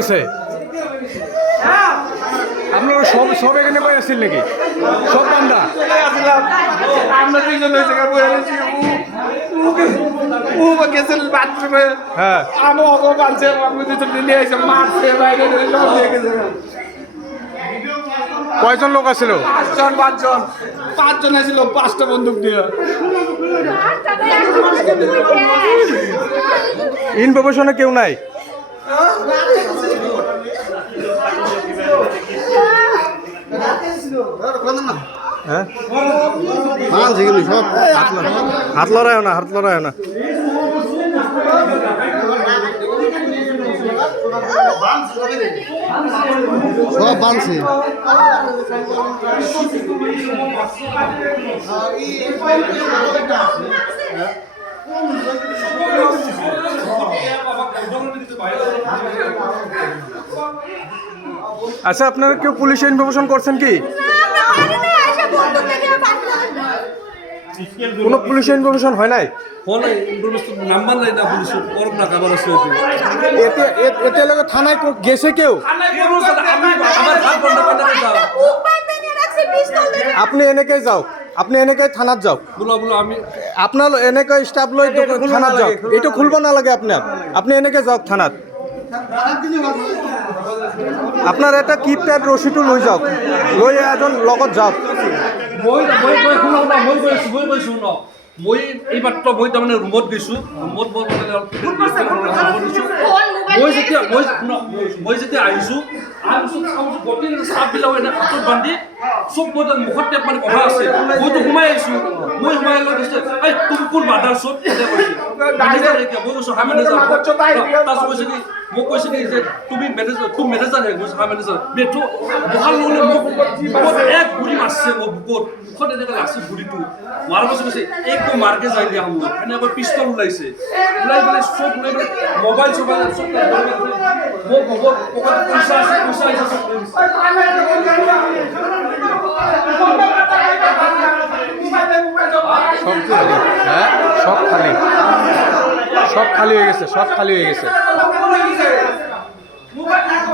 গেছে আপনারা সব সব এখানে বই আসছিল নাকি সব বান্দা আমরা দুইজন হয়েছে গেছিল বাথরুমে হ্যাঁ আমি অগো বানছে আমি দুজন নিয়ে এসে মারছে বাইরে সব দিয়ে গেছে কয়জন লোক আছিল পাঁচজন আসছিল 5টা বন্দুক দিয়ে ইনফরমেশনে কেউ নাই হ্যাঁ হাত লড়ায় না সব বানছে আচ্ছা আপনারা কেউ পুলিশে ইনফরমেশন করছেন কি কোনো পুলিশে ইনফরমেশন হয় নাই নাম্বার নাই না পুলিশ করব না কাবার আছে এতে এতে লাগে থানায় গেছে কেউ আমার হাত বন্ধ করে যাও আপনি এনেকেই যাও আপনি এনেকেই থানাত যাও বলো আমি আপনার এনেকে স্টাফ লই থানাত যাও এটা খুলব না লাগে আপনার আপনি এনেকে যাও থানাত আপনার একটা কিপ টাইপ রসিদও লই যাও লই এজন লগত যাও মই শুনো না মই কৈছো ন মই এইমাত্ৰ মই তাৰমানে ৰুমত গৈছো ৰুমত মই যেতিয়া আহিছো গোটেই চাপবিলাক এনে হাতত বান্ধি চব মই মুখত টেপ মানে বহা আছে মইতো সোমাই আহিছো মই সোমাই লৈ গৈছো এই তুমি কোন বাধাৰ চব মেনেজাৰ এতিয়া মই কৈছো হা মেনেজাৰ তাৰপিছত কৈছে কি মোক কৈছে কি যে তুমি মেনেজাৰ হে কৈছো হা মেনেজাৰ বেঠো বহাৰ লগে মোক এক গুৰি মাৰছে মোৰ বুকত মুখত এনেকৈ লাগছে গুৰিটো মাৰাৰ পাছত কৈছে একো মাৰ্কে যাই দিয়া হ'ব এনে এবাৰ পিষ্টল ওলাই পেলাই চব লৈ পেলাই মোবাইল চবাইল চব মোক পকেটত পইচা আছে চব লৈ সব খালি হয়ে গেছে